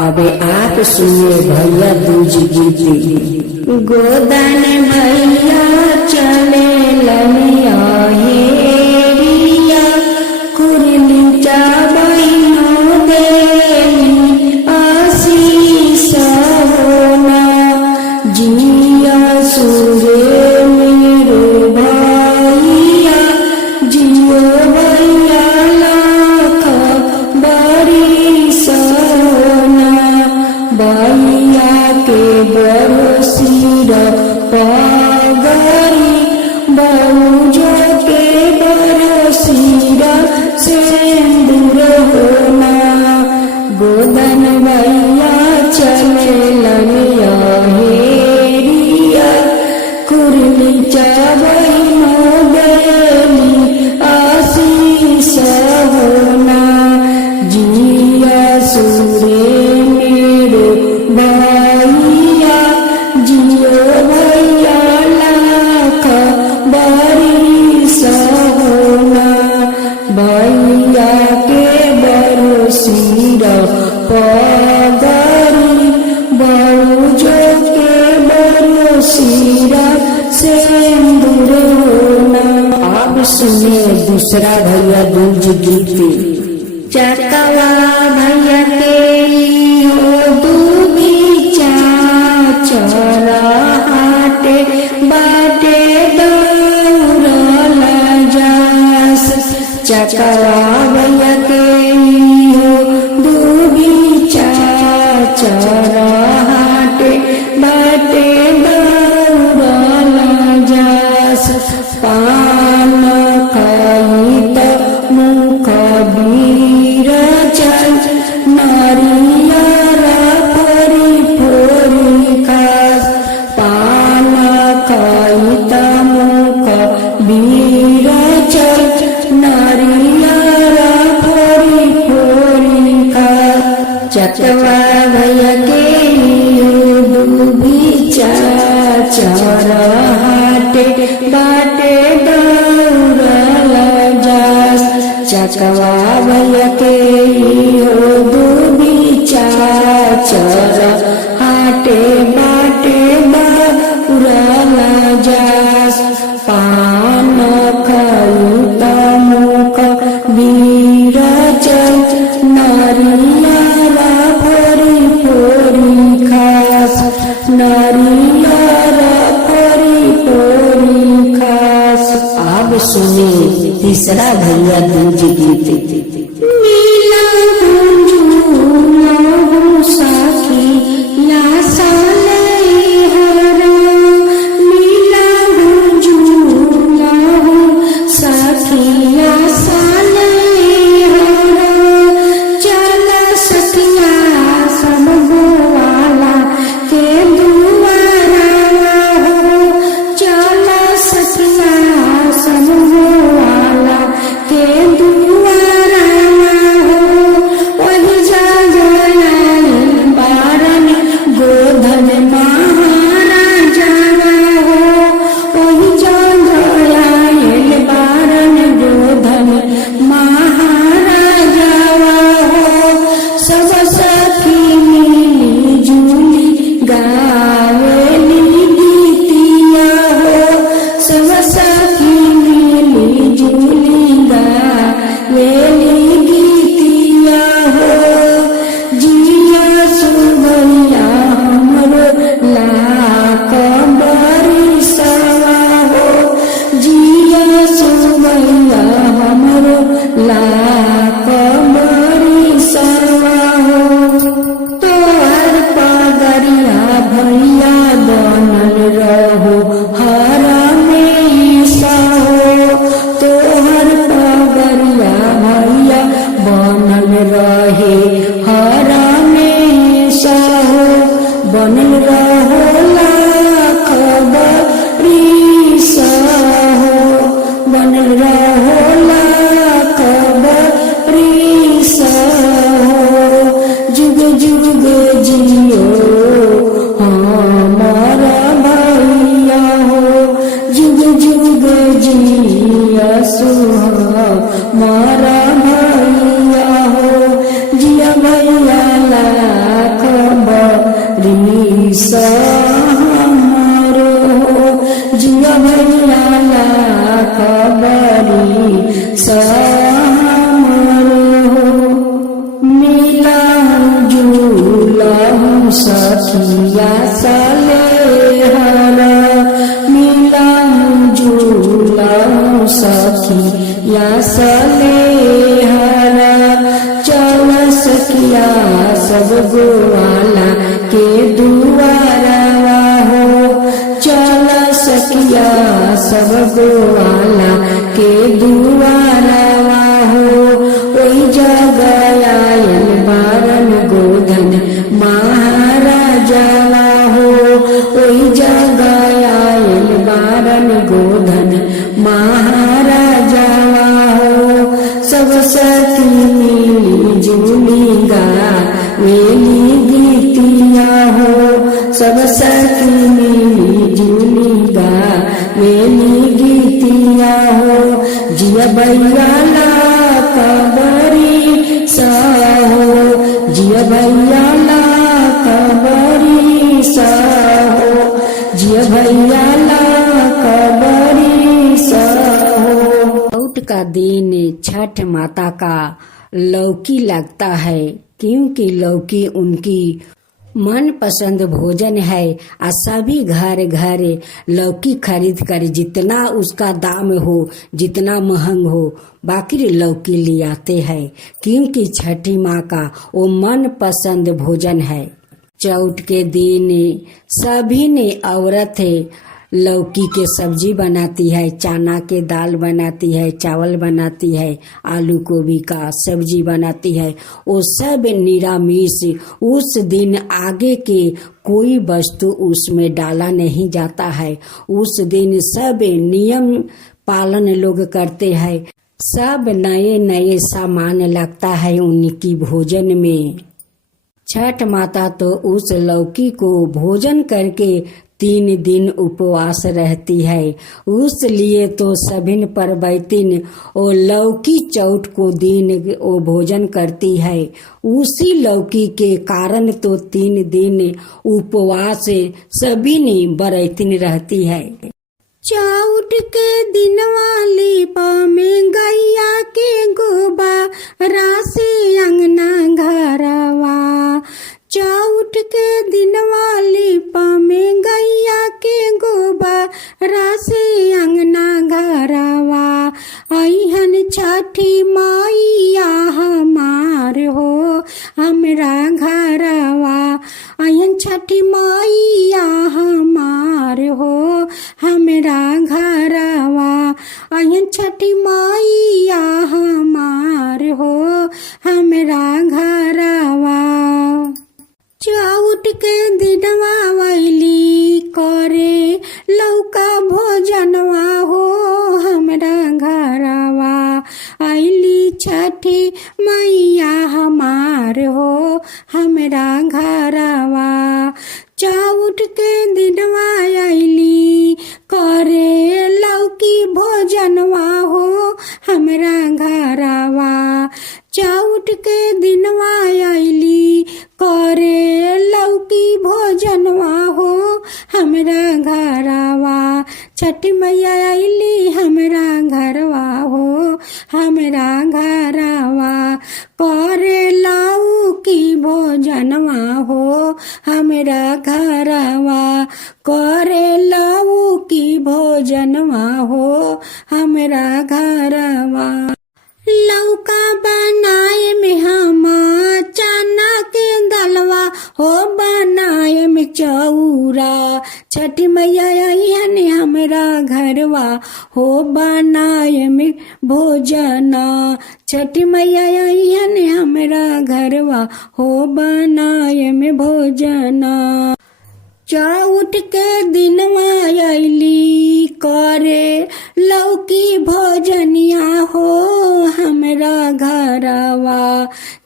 अबे आप सुनिए भैया दूज गीत। गोदान भैया चले लमिया हेरिया कुरली चाबैनो देली आशीष होना जिया सुरे मेरो भैया जियो भैया लाख बारिश होना भैया के बरसीर पगरी बहुजो के बरसीर सिंदूर होना गोदन भैया चले लमिया हेरिया कुरली चाबैनो देली आशीष होना जिया सुरे मेरो भैया जियो भैया लाख बारिश होना भैया के बरसीर पगरी बहुजो के बरसीर सिंदूर होना। अब सुने दूसरा भैया दूज गीत। चकवा भैया के हो दूबी चरा हाटे बाटे दौड़ल जास चकवा भैया के हो दूबी चरा हाटे बाटे दौड़ल जास पान खाई त मुख बीर चल नारियर फोरी फोरी खास पान खाई त मुख बीर चल नारियर फोरी फोरी खास चकवा भैया के डूबी चर हाटे बाटे दौड़ल जास चकवा भैया के हो डूबी चर हाटे बाटे दौड़ल जास पान खाई त मुख बीर चल नारियर फोरी फोरी खास नारियर फोरी फोरी खास। अब सुने तीसरा भैया दूज गीत। नीला गुंजुला साखी या साले हरा नीला गुंजुला साखी या साले हरा चल सखिया सब गोवाला के दुआरा हो चल सखिया सब गोवाला के दुआरा हो वही जागरण बारन गोधन महाराजा हो वही जागरण बारन गोधन महाराजा हो सब सखी मिली जुली गावेली गीतिया हो सब सखी मिली जुली गावेली गीतिया हो जिया सुभैया हमरो लाख बरिसवा हो जिया सुभैया हमरो लाख बरिसवा हो तोहर पगरिया भैया बनल रहो हर हमेशा हो तोहर पगरिया भैया बनल रहे हर हमेशा हो बनल रहो लाख बरिसवा हो बनल रहो लाख बरिसवा हो जुग जुग जियो हमारा भैया हो जुग जुग जिया सुहा मारा भैया हो जिया भैया ला सखिया साले हरा मिलाऊं झूलाऊं सखिया साले हरा चल सखिया सब गोवाला के दुआरा हो चल सखिया सब गोवाला के दुआरा हो ओई जगह आयल बारन गोधन महाराजा हो ओई जगह आयल बारन गोधन महाराजा हो सब सखी मिली जुली गावेली गीतिया हो सब सखी मिली जुली गावेली गीतिया हो जिया भैया ला कबरी साहो जिया भैया ला कबरी साहो जिया भैया ला कबरी साहो। छठ का दिन छठ माता का लौकी लगता है क्योंकि लौकी उनकी मनपसंद भोजन है। और सभी घर घर लौकी खरीद कर जितना उसका दाम हो जितना महंग हो बाकी लौकी ले आते हैं क्योंकि छठी माँ का वो मनपसंद भोजन है। चौथ के दिन सभी ने औरतें लौकी के सब्जी बनाती है, चना के दाल बनाती है, चावल बनाती है, आलू गोभी का सब्जी बनाती है। वो सब निरामिष उस दिन आगे के कोई वस्तु उसमें डाला नहीं जाता है। उस दिन सब नियम पालन लोग करते हैं। सब नए नए सामान लगता है उनकी भोजन में। छठ माता तो उस लौकी को भोजन करके 3 दिन उपवास रहती है। उस लिए तो सभिन परबैतिन ओ लौकी चौथ को दिन ओ भोजन करती है। उसी लौकी के कारण तो 3 दिन उपवास सभी ने बरैतिन रहती है। चौथ के दिन वाली में गैया के गोबरा से अंगना घरवा चौथ के दिन वाली में गैया के गोबरा से अंगना घरवा अहन छठी मैया हमार हो हमरा घरवा अहन छठी मैया हमार हो हमरा घरवा अहन छठी मैया हमार हो हमरा घरवा। चौथ के दिनवा वैली करे लौका भोजनवा हो हमरा घरवा आइली छठी मैया हमार हो हमरा घरवा। चौथ के दिनवा आइली करे लौकी भोजनवा हो हमरा घरवा चौथ के दिनवा आइली करे लौकी भोजनवा हो हमरा घरवा छठी मैया आइली हमरा घरवा हो हमरा घरवा करे लौकी भोजनवा हो हमरा घरवा करे लौकी भोजनवा हो हमरा घरवा। लौका बनाए में हम चना के दलवा हो बनाए में चौरा छठी मैया आइहन हमरा घरवा हो बनाए में भोजना छठी मैया आइहन हमरा घरवा हो बनाए में भोजना। चौथ के दिनवा आइली करे लौकी भोजनिया हो हमरा घरवा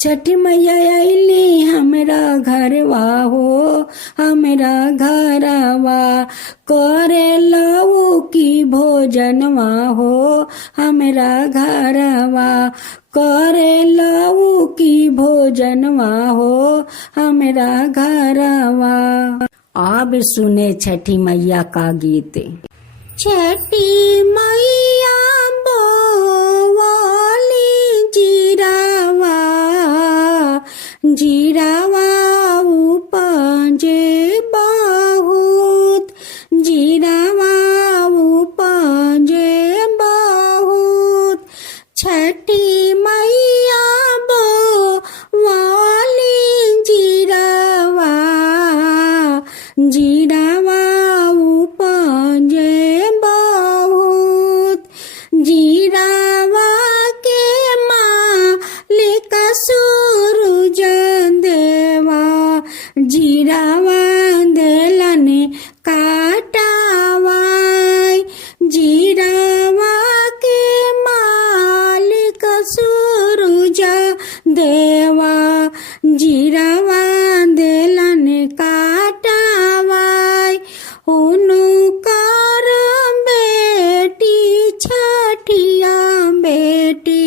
छठी मैया आइली हमरा घरवा हो हमरा घरवा करे लौकी भोजनवा हो हमरा घरवा करे लौकी भोजनवा हो हमरा घरवा। अब सुने छठी मैया का गीत। छठी मैया बोली जीरावा जीरावा उपजे छठी मैया बो वाली जीरावा जीरावा उपजे बहुत जीरावा के मालिक सूरज देवा जीरावा देलन काटावाय जीरावा के मालिक सूरज देवा जीरावा देलन काटावाय उनकर बेटी छठिया बेटी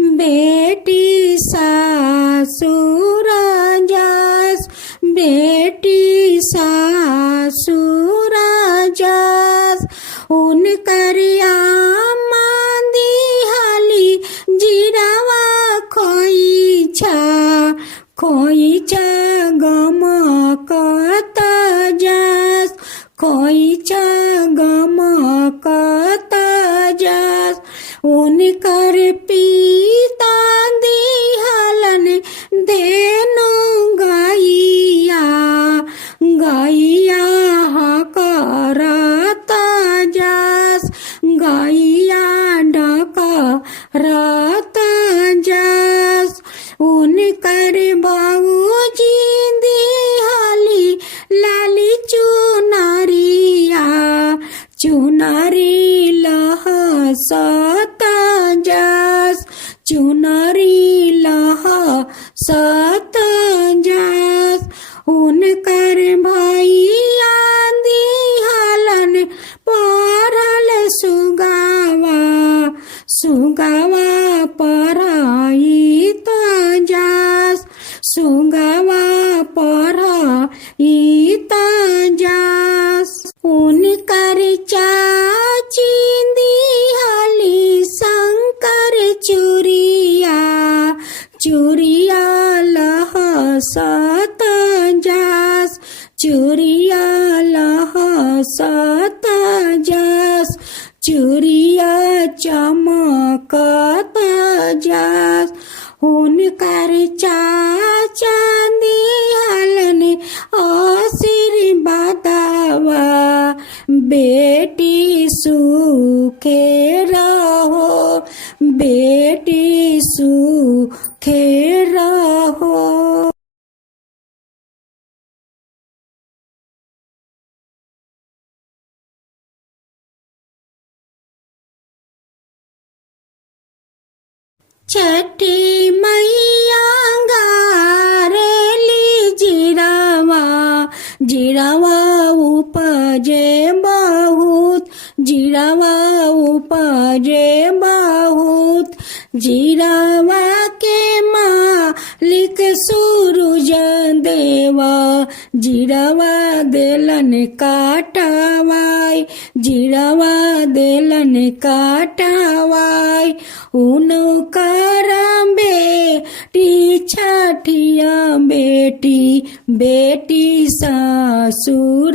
बेटी सासुर जस बेटी सासुर जस उनकर आमादी हाली जीरावा खोइछा गमकत जस खोइछा गमकत जस उनकर पिता दिहलन देनु गैया गैया हकरत जस गैया डकरत जस उनकर बाबूजी दिहली लाली चुनरी लहसत जस चुनरी लहसत जस उनकर भैया दिहलन परल सुगावा परहित जस सुगावा परहित जस उनकर चाची दिहली शंकर चूरिया लहसत जस चूरिया लहसत जस चूरिया चमकत जस उनकर चाचा दिहलन आशीर्वादवा बेटी सुखे रहो बेटी सुखे रहो। छठी मैया गारेली जीरावा उपजे बहुत जीरावा उपजे बहुत जीरावा के मालिक सूरज देवा जीरावा देलन काटावाय जीरावा देलन काटावाय उनकर बेटी छठिया बेटी बेटी सासुर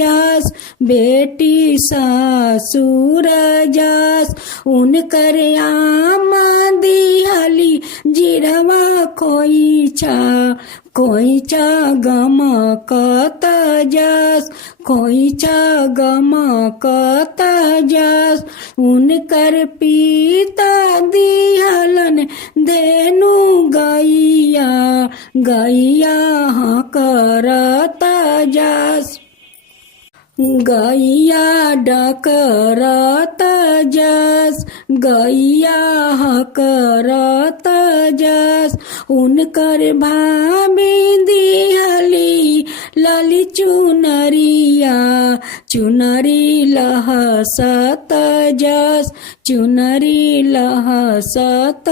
जस बेटी सासुर जस उनकर आमादी हाली जीरावा खोइछा गमकत जस खोइछा गमकत जस उनकर पिता दिहलन देनु गैया हकरत जस गैया डकरत जस गैया हकरत जस उनकर भाभी दिहली लाली चुनरी लहसत जस चुनरी लहसत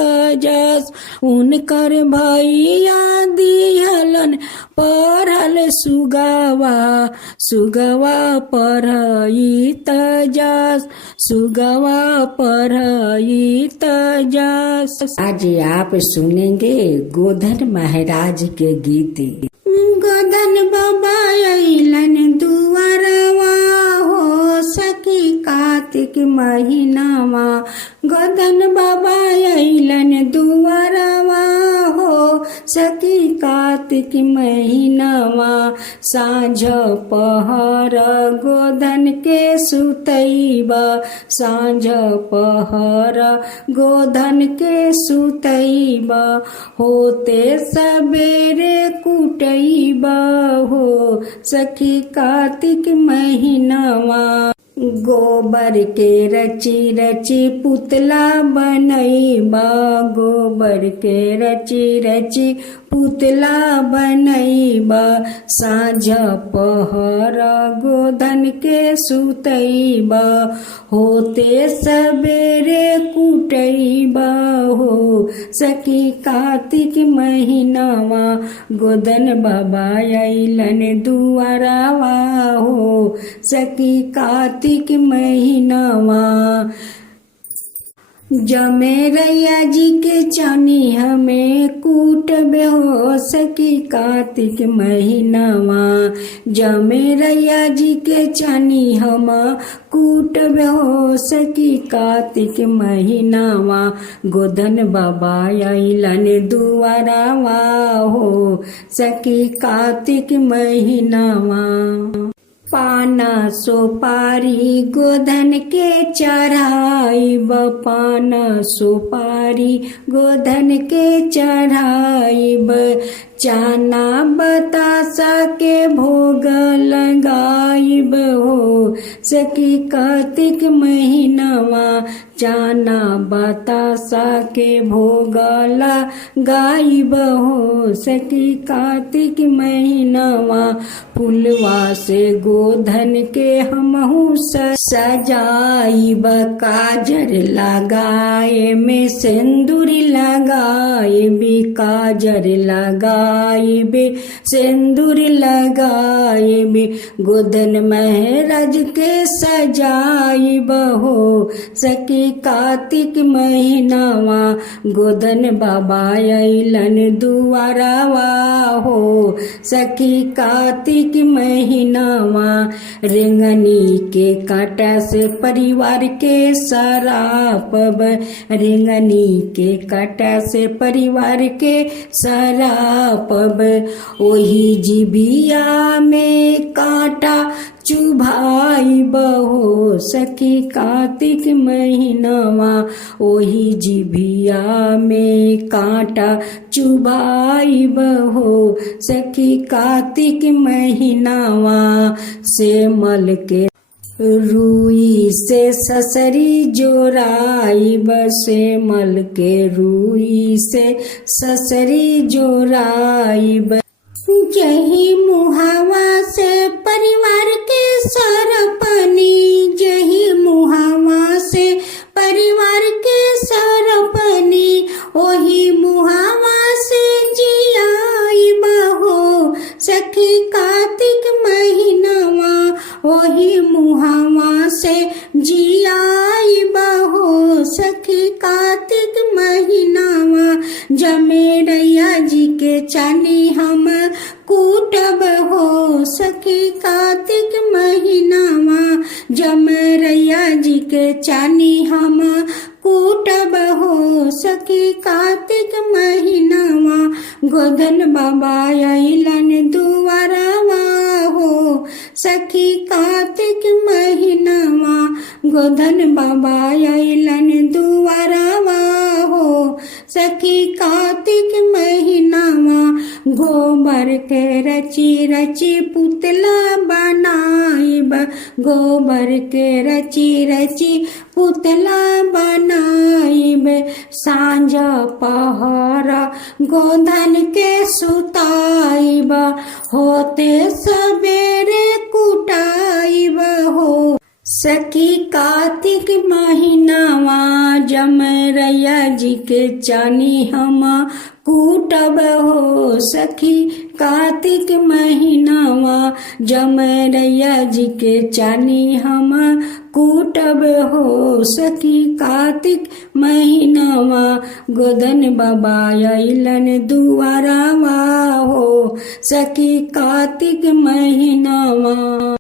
जस उनकर भैया दिहलन परल सुगवा परहित जस सुगवा परहित जस। आज आप सुनेंगे गोधन महाराज के गीत। गोधन बाबा अइलन दुआरवा हो सखी कार्तिक महीनावा गोधन बाबा कार्तिक महीनावा साँझ पहर गोधन के सुतैबा साँझ पहर गोधन के सुतैबा होते सबेरे कुटैबा हो सखी कार्तिक महीनावा गोबर के रची रची पुतला बनैबा गोबर के रची रची पुतला बनैबा साँझ पहर गोधन के सुतैबा होते सबेरे कुटैबा हो सखी कार्तिक महीनावा गोधन बाबा अइलन दुआरावा हो सखी कार्तिक महीनावा जमेरैया जी के चानी हमें कूटबे हो सखी कार्तिक महीनावा जमेरैया जी के चानी हम कूटबे हो सखी कार्तिक महीनावा गोधन बाबा अइलन दुआरावा हो सखी कार्तिक महीनावा पाना सुपारी गोधन के चढ़ाइब पाना सुपारी गोधन के चढ़ाइब चाना बतासा के भोग लगाइब हो सखी कार्तिक महीनावा चाना बतासा के भोग लगाइब हो सखी कार्तिक महीनावा फुलवा से गोधन के हमहू सजाइब काजर लगाए में सिंदूर लगाइबी काजर लगाइबे सिंदूर लगाइबे गोधन महाराज के सजाइब हो सखी कार्तिक महीनावा गोधन बाबा अइलन दुआरावा हो सखी कार्तिक महीनावा रेंगनी के कांटा से परिवार के सरापब रेंगनी के कांटा से परिवार के सरापब ओही जिभिया में कांटा चुभाइब हो सखी कार्तिक महीनावा ओही जिभिया में कांटा चुभाइब हो सखी कार्तिक महीनावा सेमल के रुई से ससरी जोराइब सेमल के रुई से ससरी जोराइब जही मुहावा से परिवार के सरपनी जही मुहावा से परिवार के सरपनी ओही मुहावा से जियाइब हो सखी कार्तिक महीनावा ओही मुहावा से जियाइब हो सखी कार्तिक महीनावा जमेरैया जी के चानी हम कूटब हो सखी कार्तिक महीनावा जमेरैया जी के चानी हम कूटब हो सखी कार्तिक महीनावा गोधन बाबा अइलन दुआरावा हो सखी कार्तिक महीनावा गोधन बाबा अइलन दुआरावा हो सखी कार्तिक महीनावा गोबर के रची रची पुतला बनाइब गोबर के रची रची पुतला बनाइब सांझ पहर गोधन के सुताइब होते सबेरे कुटाइब हो सखी कार्तिक महीनावा जमेरैया जी के चानी हम कूटब हो सखी कार्तिक महीनावा जमेरैया जी के चानी हम कूटब हो सखी कार्तिक महीनावा गोधन बाबा अइलन दुआरावा हो सखी कार्तिक महीनावा।